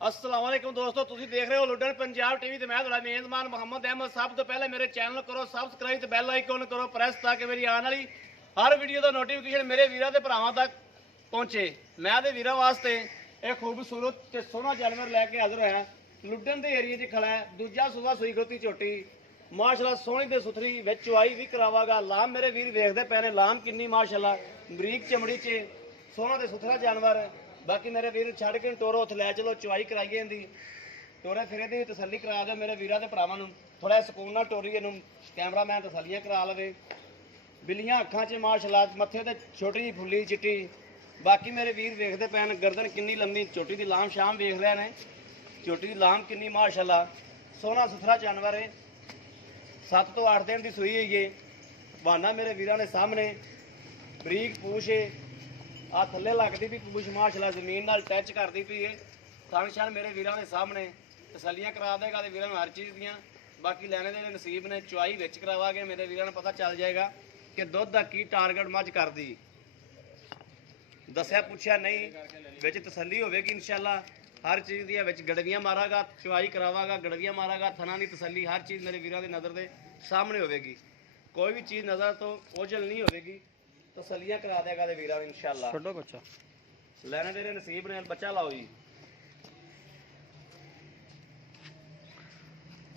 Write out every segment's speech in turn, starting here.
अस्सलाम वालेकुम दोस्तों, तुम देख रहे हो लुडन पंजाब टीवी ते मैं तुहाडा मेजबान मोहम्मद अहमद। सब तो पहले मेरे चैनल करो सबसक्राइब ते बैल आइकन करो प्रेस ताकि मेरी आने वाली हर वीडियो का नोटिफिकेशन मेरे वीरों के भरावां तक पहुंचे। मैं ते वीरों वास्ते एक खूबसूरत ते सोहना जानवर लैके हाजिर होया। लुडन के एरिए च खड़ा है, दूजा सूबा सूई खड़ोती झोटी माशाल्लाह सोहनी ते सुथरी विच चुआई भी करावागा। लाम मेरे वीर वेखदे पए ने, लाम किन्नी माशाल्लाह बरीक चमड़ी च सोहना ते सुथरा जानवर। बाकी मेरे वीर छड़ के टोरो उत्थे लै चलो चुआई कराइए इहदी टोरे फिरे दी तसल्ली करा दो मेरे वीरां ते भरावां नूं। थोड़ा सकून नाल टोरी इहनूं कैमरामैन तसल्लियां करा लवे। बिल्लियां अखां च माशाल्लाह, मत्थे ते छोटी जी फुल्ली चिट्टी। बाकी मेरे वीर वेखदे पए ने गर्दन किन्नी लंबी, झोटी दी लाम शाम वेख रहे ने, झोटी दी लाम किन्नी माशाल्लाह सोहना सुथरा जानवर है। 7 तो 8 दिन की सूई हुई है। बहाना मेरे वीरां दे सामने बरीक पूछ है, आ थले लगती भी पूछ माशाल्लाह जमीन नाल टच करती पई है। थन शन मेरे वीरां दे सामने तसल्लियां करा देगा ते वीरां नूं हर चीज़ दियां। बाकी लैने देने नसीब ने, चुआई विच करावांगे मेरे वीरां नूं पता चल जाएगा कि दुध दा की टारगेट मझ करदी। दस्या पुछया नहीं, विच तसल्ली होवेगी इंशाअल्लाह। हर चीज़ दी विच गड़वियां मारागा, चुआई करावागा, गड़वियां मारागा, थना की तसल्ली हर चीज़ मेरे वीरां दी नज़र दे सामने होवेगी। कोई भी चीज़ नज़र तो ओझल नहीं होवेगी, तसल्लियां करा देगा ते वीरां इंशाअल्लाह। छोड़ो बच्चा लैने देने नसीब ने, बच्चा लाओ जी।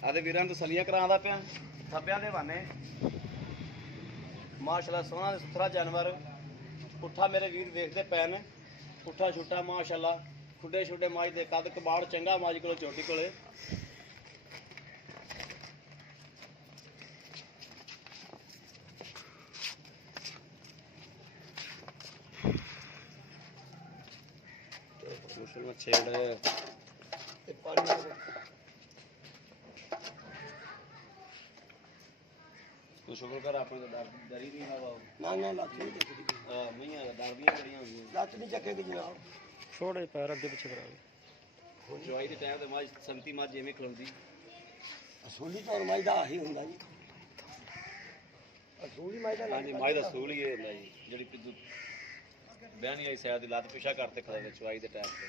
आदे वीरां तसल्लियां करांदा पिया थप्पियां दे बहाने माशाल्लाह सोहना ते सुथरा जानवर। पुट्ठा मेरे वीर वेखदे पए ने, पुट्ठा छुट्टा माशाल्लाह खुड्डे छुड्डे मझ दे कद कबाड़ चंगा मझ कोल झोटी कोले। मुश्किल में छेड़ तू शुक्र कर अपने तो डर ही नहीं है। ना लत नहीं चकदी, हां नहीं है, डर भी बड़ियां होंदियां। लत नहीं चकेगी जनाब। छोड़े पैर अगे पिछे करा चुआई के टाइम ते मझ संती मझ एवें खलोंदी। असूली तौर मझ दा आही हुंदा जी, असूली मझ दा। हाँ जी, मझ दा सूल ही होंदा जी, जिहड़ी पिद्दू बहनी आई सैद दी लत पिछा करते खड़े चुआई के टाइम ते।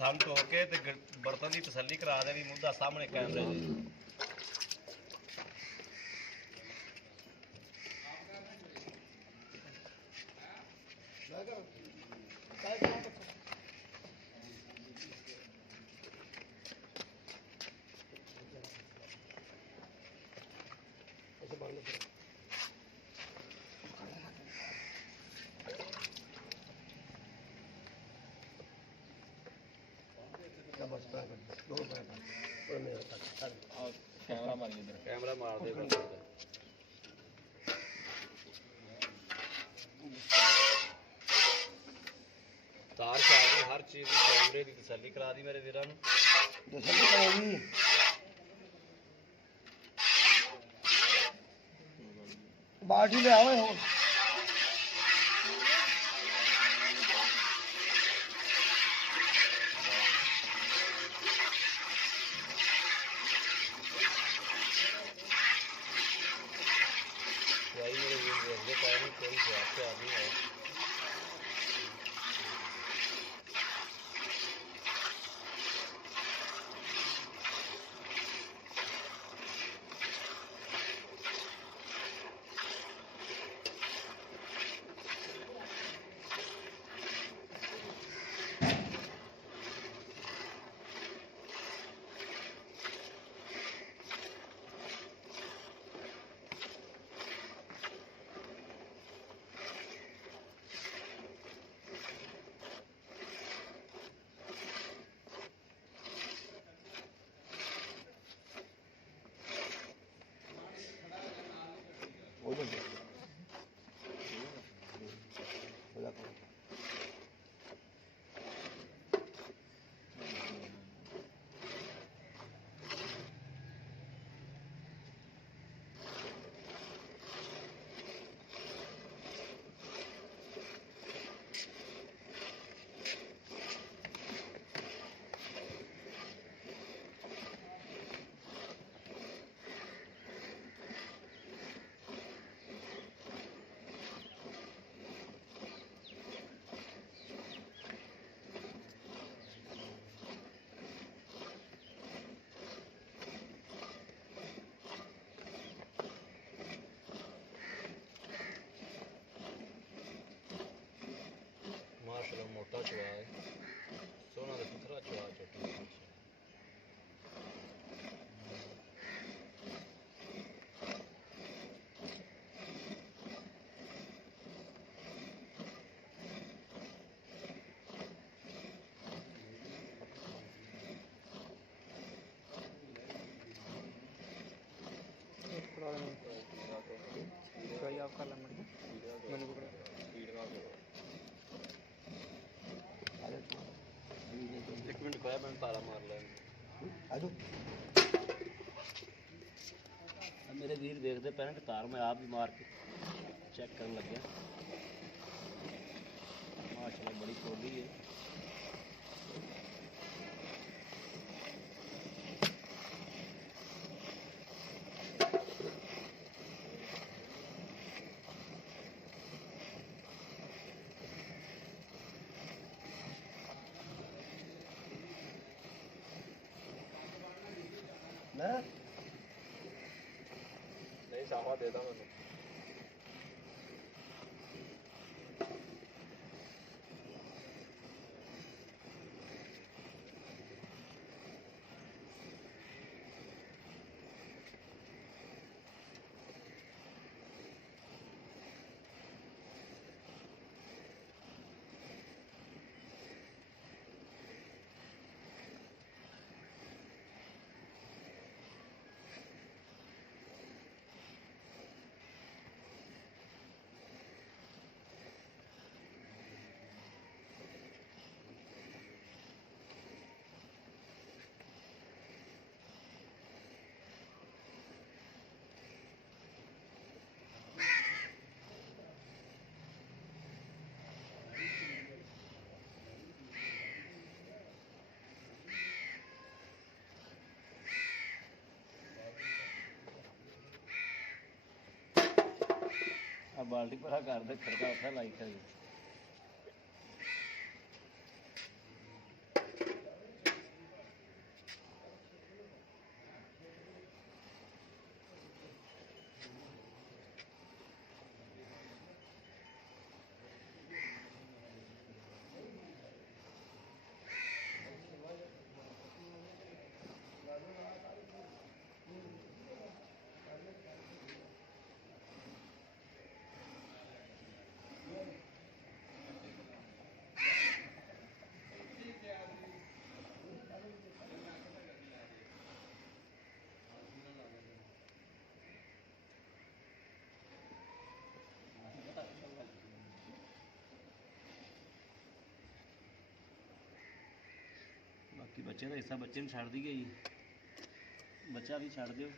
थन धो के ते बर्तन की तसल्ली करा देनी मुद्दा सामने कैमरे जी। कैमरा मारिए इधर, कैमरा मार दे बंदे तार चार हर चीज की कैमरे की तसल्ली करा दी मेरे वीरां नूं। तसल्ली कराई बाल्टी ले आओ हुण। चुआई मेरे वीर देखदे पए ने, कोई जवाब ते नहीं है। ਮੈਂ ਤਾਰਾ ਮਾਰ ਲਿਆ ਆਜੋ ਮੇਰੇ ਵੀਰ ਦੇਖਦੇ ਪੈਣ ਕਿ ਤਾਰ ਮੈਂ ਆਪ ਹੀ ਮਾਰ ਕੇ ਚੈੱਕ ਕਰਨ ਲੱਗਿਆ ਮਾਸ਼ਾਅੱਲਾ ਬੜੀ ਖੋਲੀ ਹੈ ਮੈਂ ਨਹੀਂ ਸਾਵਾ ਦੇ ਦਾਂ ਮੈਨੂੰ ਆ ਬਾਲਟੀ ਭਰਾ ਕਰ ਦੇ ਖੜਕਾ ਉੱਥੇ ਲਾਈ ਕਰੀ ਬਾਕੀ ਬੱਚੇ ਦਾ ਹਿੱਸਾ ਬੱਚੇ ਨੂੰ ਛੱਡ ਦਈਏ ਜੀ ਬੱਚਾ ਵੀ ਛੱਡ ਦਿਓ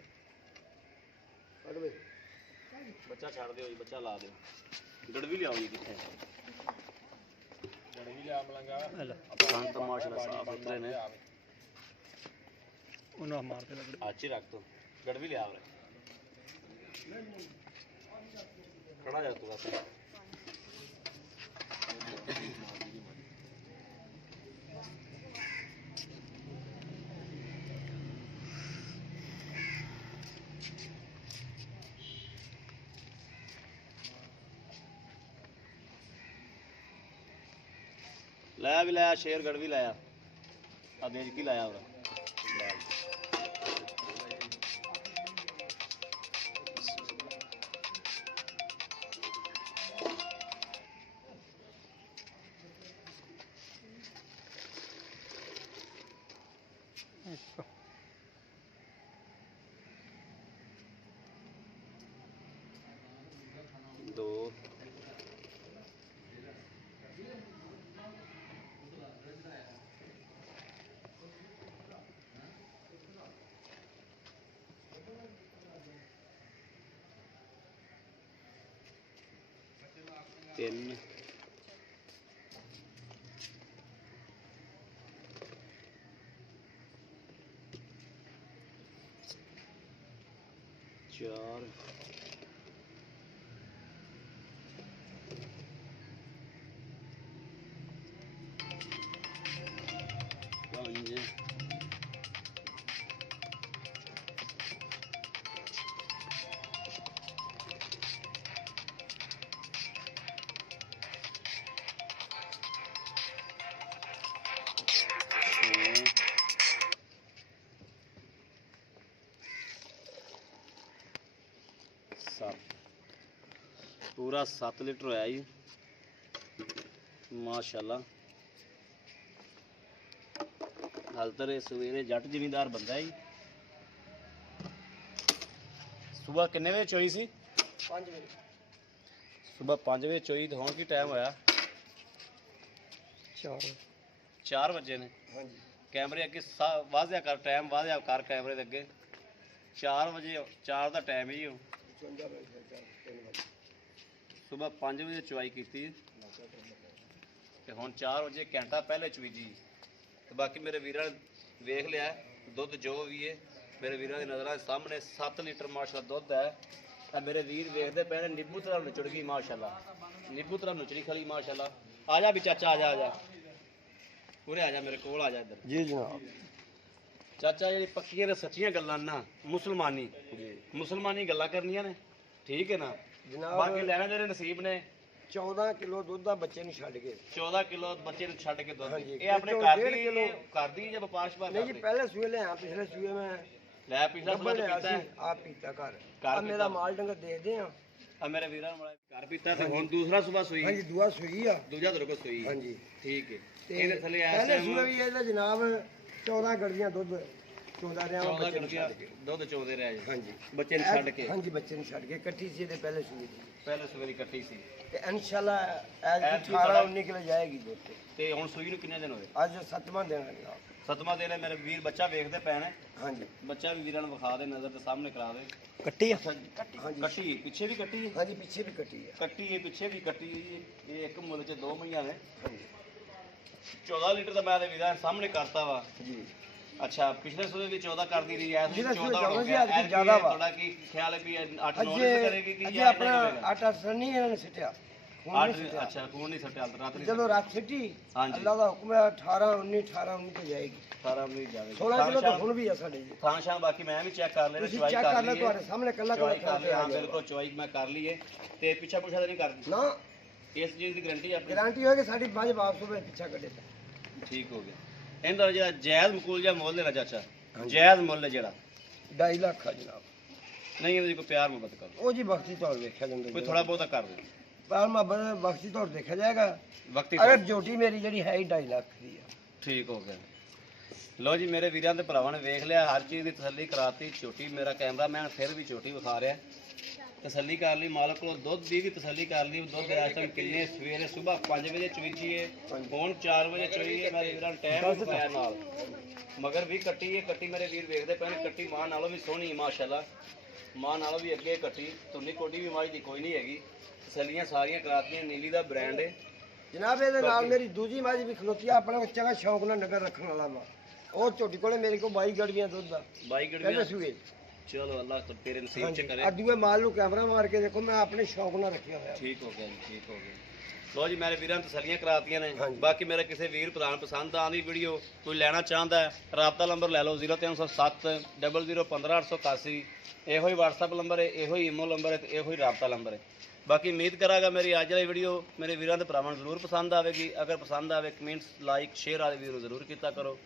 ਬੱਚਾ ਛੱਡ ਦਿਓ ਜੀ ਬੱਚਾ ਲਾ ਦਿਓ ਗੜਵੀ ਲਿਆਓ ਜੀ ਕਿੱਥੇ ਗੜਵੀ ਲਿਆ ਮਲੰਗਾ ਤਾਂ ਮਾਸ਼ਾਅੱਲਾ ਸਾਫ ਸੁਥਰੇ ਨੇ ਉਹਨਾਂ ਮਾਰ ਕੇ ਲੱਗ ਅੱਜ ਹੀ ਰੱਖ ਦੋ ਗੜਵੀ ਲਿਆ ਖੜਾ ਜਾ ਤੂੰ ਬਸ ਲਾਇਆ ਵੀ ਲਾਇਆ ਸ਼ੇਰਗੜ੍ਹ ਵੀ ਲਾਇਆ ਆ ਦੇਜ ਕੀ ਲਾਇਆ ਹੋਰ ਇੱਕ 2 3 4 5 पूरा 7 लीटर होया जी माशाल्लाह हाल तर सवेरे जट जिमीदार बंदा है सुबह किन्ने बजे चोई सी 5 ਵਜੇ सुबह 5 बजे चोई तो हुण की टाइम होया 4 4 बजे ने ਹਾਂਜੀ ਕੈਮਰੇ ਅੱਗੇ ਵਾਜ਼ਿਆ ਕਰ, ਟਾਈਮ ਵਾਜ਼ਿਆ ਕਰ ਕੈਮਰੇ ਦੇ ਅੱਗੇ। 4 ਵਜੇ 4 ਦਾ ਟਾਈਮ ਹੀ ਉਹ 55 ਮਿੰਟ 3 ਵਜੇ ਸਵੇਰ 5 ਵਜੇ ਚੁਆਈ ਕੀਤੀ ਤੇ ਹੁਣ 4 ਵਜੇ ਘੰਟਾ ਪਹਿਲੇ ਚੁਈ ਜੀ। ਤੇ ਬਾਕੀ ਮੇਰੇ ਵੀਰਾਂ ਨੇ ਵੇਖ ਲਿਆ ਦੁੱਧ ਜੋ ਵੀ ਹੈ ਮੇਰੇ ਵੀਰਾਂ ਦੀ ਨਜ਼ਰਾਂ ਦੇ ਸਾਹਮਣੇ 7 ਲੀਟਰ ਮਾਸ਼ਾਅੱਲਾ ਦੁੱਧ ਹੈ। ਆ ਮੇਰੇ ਵੀਰ ਵੇਖਦੇ ਪਏ ਨੇ ਨਿੰਬੂ ਤਰ੍ਹਾਂ ਨੁਚੜ ਗਈ ਮਾਸ਼ਾਅੱਲਾ, ਨਿੰਬੂ ਤਰ੍ਹਾਂ ਨੁਚੜੀ ਖਲੀ ਮਾਸ਼ਾਅੱਲਾ। ਆ ਜਾ ਵੀ ਚਾਚਾ, ਆ ਜਾ ਆ ਜਾ ਉਰੇ ਆ ਜਾ, ਮੇਰੇ ਕੋਲ ਆ ਜਾ ਇੱਧਰ। ਜੀ ਜਨਾਬ ਚਾਚਾ ਜਿਹੜੀ ਪੱਕੀਆਂ ਤੇ ਸੱਚੀਆਂ ਗੱਲਾਂ ਨਾ ਮੁਸਲਮਾਨੀ ਗੱਲਾਂ ਕਰਨੀਆਂ ਨੇ, ਠੀਕ ਹੈ ਨਾ। ਜਨਾਬ ਬਾਕੀ ਲੈਣਾ ਜਿਹੜੇ ਨਸੀਬ ਨੇ। 14 ਕਿਲੋ ਦੁੱਧ ਦਾ ਬੱਚੇ ਨੂੰ ਛੱਡ ਕੇ 14 ਕਿਲੋ ਬੱਚੇ ਨੂੰ ਛੱਡ ਕੇ ਦੁੱਧ। ਹਾਂਜੀ, ਇਹ ਆਪਣੇ ਵਿੱਚੋਂ ਘਰ 1.5 ਦੀ ਕਿਲੋ ਕਰਦੀ ਜਾਂ ਵਪਾਰ ਸ਼ਪਾਰ ਨਹੀਂ ਜੀ, ਕਰਦੇ? ਪਹਿਲੇ ਸੂਏ ਲਿਆ, ਪਿਛਲੇ ਸੂਏ ਮੈਂ ਲੈ ਪਿਛਲਾ ਡੱਬਾ ਸੂਆ ਲਿਆ ਪੀਤਾ ਸੀ, ਆਪ ਪੀਤਾ ਘਰ ਘਰ ਆ ਮੇਰਾ ਪੀਤਾ। ਮਾਲ ਡੰਗਰ ਦੇਖਦੇ ਆ। ਆ ਮੇਰੇ ਵੀਰਾਂ ਨੂੰ ਘਰ ਪੀਤਾ ਤੇ ਹੁਣ ਦੂਸਰਾ ਸੂਬਾ ਸੂਈ, ਹਾਂਜੀ ਦੂਆ ਸੂਈ ਆ। ਦੂਜਾ ਤੇਰੇ ਕੋਲ ਸੂਈ। ਹਾਂਜੀ ਠੀਕ ਹੈ। ਤੇ ਇਹਦੇ ਥੱਲੇ ਆ ਪਹਿਲੇ ਸੂਏ ਵੀ ਇਹਦਾ ਜਨਾਬ 14 ਗੜੀਆਂ ਦੁੱਧ ਚੋਂਦਾ ਰਿਹਾ 14 ਬੱਚੇ ਨੂੰ ਕਿਲੋ ਛੱਡ ਕੇ। ਦੁੱਧ ਚੋਦੇ ਰਹੇ ਜੀ ਹਾਂਜੀ ਬੱਚੇ ਨੂੰ ਛੱਡ ਕੇ। ਹਾਂਜੀ ਬੱਚੇ ਨੂੰ ਛੱਡ ਕੇ ਇਕੱਠੀ ਸੀ ਇਹਦੇ ਪਹਿਲੇ ਸੂਏ ਦੀ ਪਹਿਲੇ ਸੂਏ ਦੀ ਕੱਟੀ ਸੀ ਤੇ ਇਨਸ਼ਾਅੱਲਾ ਐਜ ਐਤਕੀ 18 ਤੁਹਾਡਾ- 19 ਕਿਲੋ ਜਾਏਗੀ ਦੁੱਧ ਤੇ। ਤੇ ਹੁਣ ਸੂਈ ਨੂੰ ਕਿੰਨੇ ਦਿਨ ਹੋਏ? ਅੱਜ 7ਵਾਂ ਦਿਨ ਹੈ ਜਨਾਬ। 7ਵਾਂ ਦਿਨ ਹੈ। ਮੇਰੇ ਵੀਰ ਬੱਚਾ ਵੇਖਦੇ ਪਏ ਨੇ, ਹਾਂਜੀ ਬੱਚਾ ਵੀ ਵੀਰਾਂ ਨੂੰ ਵਿਖਾ ਦੇ, ਨਜ਼ਰ ਦੇ ਸਾਹਮਣੇ ਕਰਾ ਦੇ। ਕੱਟੀ ਆ ਅੱਛਾ ਹਾਂਜੀ ਕੱਟੀ ਪਿੱਛੇ ਵੀ ਕੱਟੀ ਹੈ? ਹਾਂਜੀ ਪਿੱਛੇ ਵੀ ਕੱਟੀ ਆ। ਕੱਟੀ ਹੈ ਪਿੱਛੇ ਵੀ ਕੱਟੀ ਹੋਈ ਹੈ। ਇਹ ਇੱਕ ਮੁੱਲ 'ਚ 2 ਮਈਆਂ ਨੇ। ਹਾਂਜੀ 14 ਲੀਟਰ ਤਾਂ ਮੈਂ ਤੇ ਵੀਰਾਂ ਦੇ ਸਾਹਮਣੇ ਕਰਤਾ ਵਾ। ਜੀ ਅੱਛਾ ਪਿਛਲੇ ਸੂਏ ਵੀ 14 ਕਰਦੀ ਰਹੀ ਐ, ਪਿਛਲੇ ਸੂਏ 14 ਹੋ 14 ਗਿਆ। ਸੀ, ਐਤਕੀ ਜ਼ਿਆਦਾ ਵਾ। ਤੁਹਾਡਾ ਕੀ ਖਿਆਲ ਹੈ ਵੀ 8 9 ਅੱਜੇ ਕਰੇਗੀ ਕਿ ਅੱਜੇ ਜਾਂ ਆਪਣਾ ਆਟਾ ਸਣੀ ਇਹਨਾਂ ਨੇ ਸਿੱਟਿਆ ਹੁਣ ਨਹੀਂ ਸਿੱਟਿਆ। ਅੱਛਾ ਖੂਨ ਨਹੀਂ ਸੱਟਿਆ ਰਾਤ ਨਹੀਂ ਜਦੋਂ ਰਾਤ ਸਿੱਟੀ ਹਾਂਜੀ। ਅੱਲਾ ਦਾ ਹੁਕਮ ਹੈ 18 19 ਤੇ ਜਾਏਗੀ। ਸਾਰਾ ਨਹੀਂ ਜਾਵੇਗਾ 16 ਕਿਲੋ ਤਾਂ ਹੁਣ ਵੀ ਆ ਸਾਡੇ ਜੀ। ਥਾਂ ਸ਼ਾਂ ਬਾਕੀ ਮੈਂ ਵੀ ਚੈੱਕ ਕਰ ਲੈਣਾ, ਤੁਸੀਂ ਚੁਆਈ ਚੈੱਕ ਕਰ ਕਰ ਲੈ, ਲਈਏ, ਤੁਹਾਡੇ ਸਾਹਮਣੇ ਕੱਲਾ ਚੁਆਈ ਕੱਲਾ ਕਰ ਲਈ। ਹਾਂ ਬਿਲਕੁਲ ਚੁਆਈ ਮੈਂ ਕਰ ਲਈਏ ਤੇ ਪਿੱਛਾ ਪੁੱਛਾ ਤਾਂ ਨਹੀਂ ਕਰਦੀ। ਨਾ ਇਸ ਚੀਜ਼ ਦੀ ਗਾਰੰਟੀ ਆਪਣੀ। ਗਾਰੰਟੀ ਹੋਏ ਕਿ ਸਾਡੀ ਬਾਜ ਵਾਪਸ ਹੋਵੇ ਪਿੱਛਾ ਕੱਢੇ ਤਾਂ। ਠੀਕ ਹੋ ਗਿਆ। ਇਹਦਾ ਜਿਹੜਾ ਜਾਇਜ਼ ਮਕੂਲ ਜਾਂ ਮੁੱਲ ਲੈਣਾ ਚਾਚਾ, ਹਾਂਜੀ। ਜਾਇਜ਼ ਮੁੱਲ ਹੈ ਜਿਹੜਾ 2.5 ਲੱਖ ਆ ਜਨਾਬ। ਨਹੀਂ ਇਹਦੀ ਕੋਈ ਪਿਆਰ ਮੁਹੱਬਤ ਕਰੋ, ਉਹ ਜੀ ਬਖਤੀ ਤੌਰ ਵੇਖਿਆ ਜਾਂਦਾ ਕੋਈ ਜੀ। ਥੋੜਾ ਬਹੁਤਾ ਕਰ ਦੇ ਪਰ ਮੁਹੱਬਤ ਬਖਤੀ ਤੌਰ ਦੇਖਿਆ ਜਾਏਗਾ। ਵਕਤੀ ਅਗਰ ਜੋਟੀ ਮੇਰੀ ਜਿਹੜੀ ਹੈ ਹੀ 2.5 ਲੱਖ ਦੀ ਆ। ਠੀਕ ਹੋ ਗਿਆ। ਲੋ ਜੀ ਮੇਰੇ ਵੀਰਾਂ ਤੇ ਭਰਾਵਾਂ ਨੇ ਵੇਖ ਲਿਆ, ਹਰ ਚੀਜ਼ ਦੀ ਤਸੱਲੀ ਕਰਾਤੀ। ਛੋਟੀ ਮੇਰਾ ਕੈਮਰਾਮੈਨ ਫਿਰ ਵੀ ਛੋਟੀ ਵਿਖਾ ਰਿਹਾ, ਤਸੱਲੀ ਕਰ ਲਈ ਮਾਲਕ ਕੋਲੋਂ। ਦੁੱਧ ਦੀ ਵੀ ਤਸੱਲੀ ਕਰ ਲਈ, ਦੁੱਧ ਇਸ ਟਾਈਮ ਕਿੰਨੇ ਸਵੇਰੇ ਸਵੇਰ 5 ਵਜੇ ਚੁਈਚੀ ਹੈ, ਹੁਣ 4 ਵਜੇ ਚੁਈ ਹੈ। ਮੇਰੇ ਵੀਰਾਂ ਨੇ ਟਾਈਮ ਦਿਖਾਇਆ ਨਾਲ, ਮਗਰ ਵੀ ਕੱਟੀ ਹੈ। ਕੱਟੀ ਮੇਰੇ ਵੀਰ ਵੇਖਦੇ ਪਏ ਨੇ, ਕੱਟੀ ਮਾਂ ਨਾਲੋਂ ਵੀ ਸੋਹਣੀ ਹੈ ਮਾਸ਼ਾਅੱਲਾ, ਮਾਂ ਨਾਲੋਂ ਵੀ ਅੱਗੇ ਕੱਟੀ। ਧੁੰਨੀ ਕੋਡੀ ਵੀ ਮਾਝ ਦੀ ਕੋਈ ਨਹੀਂ ਹੈਗੀ, ਤਸੱਲੀਆਂ ਸਾਰੀਆਂ ਕਰਾਤੀਆਂ। ਨੀਲੀ ਦਾ ਬ੍ਰਾਂਡ ਹੈ ਜਨਾਬ ਇਹਦੇ ਨਾਲ ਮੇਰੀ ਦੂਜੀ ਮੱਝ ਵੀ ਖਲੋਤੀ ਆ, ਆਪਣਾ ਚੰਗਾ ਸ਼ੌਕ ਨਾਲ ਨਗਰ ਰੱਖਣ ਵਾਲਾ ਵਾ। ਉਹ ਝੋਟੀ ਕੋਲੇ ਮੇਰੇ ਕੋਲ 22 ਗੜੀਆਂ ਦੁੱਧ ਦਾ ਬਾਈ ਪਹਿਲੇ ਗੜਵੀਆਂ। ਸੂਏ। ਚਲੋ ਅੱਲਾਹ ਤੇਰੇ ਨਸੀਬ ਚ ਹਾਂਜੀ ਕਰੇ। ਆ ਦੂਏ ਮਾਲ ਨੂੰ ਕੈਮਰਾ ਮਾਰ ਕੇ ਦੇਖੋ, ਮੈਂ ਆਪਣੇ ਸ਼ੌਕ ਨਾਲ ਰੱਖਿਆ ਹੋਇਆ। ਠੀਕ ਹੋ ਗਿਆ ਜੀ, ਠੀਕ ਹੋ ਗਿਆ। ਲੋ ਜੀ ਮੇਰੇ ਵੀਰਾਂ ਨੇ ਤਸੱਲੀਆਂ ਕਰਾਤੀਆਂ ਨੇ। ਹਾਂਜੀ। ਬਾਕੀ ਮੇਰਾ ਕਿਸੇ ਵੀਰ ਪ੍ਰਧਾਨ ਪਸੰਦ ਆਉਂਦੀ ਵੀਡੀਓ ਕੋਈ ਲੈਣਾ ਚਾਹੁੰਦਾ ਹੈ, ਰਾਬਤਾ ਨੰਬਰ ਲੈ ਲਓ 0307 0015 ਇਹੋ ਹੀ WhatsApp ਨੰਬਰ ਹੈ, ਇਹੋ ਹੀ ਈਮੋ ਨੰਬਰ ਹੈ ਤੇ ਇਹੋ ਹੀ ਰਾਬਤਾ ਨੰਬਰ ਹੈ। ਬਾਕੀ ਉਮੀਦ ਕਰਾਂਗਾ ਮੇਰੀ ਅੱਜ ਵਾਲੀ ਵੀਡੀਓ ਮੇਰੇ ਵੀਰਾਂ ਦੇ ਭਰਾਵਾਂ ਨੂੰ ਜ਼ਰੂਰ ਪਸੰਦ ਆਵੇਗੀ। ਅਗਰ ਪਸੰਦ ਆਵੇ ਕਮੈਂਟਸ ਲਾਈਕ ਸ਼ੇਅਰ ਆਦੇ ਵੀਰ ਨੂੰ ਜ਼ਰੂਰ ਕੀਤਾ ਕਰੋ।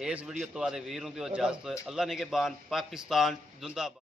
ਇਸ ਵੀਡੀਓ ਤੋਂ ਆਦੇ ਵੀਰ ਨੂੰ ਦਿਓ ਇਜਾਜ਼ਤ। ਅੱਲਾ ਨੇ ਕੇ ਬਾਨ ਪਾਕਿਸਤਾਨ ਜ਼ਿੰਦਾਬਾਦ।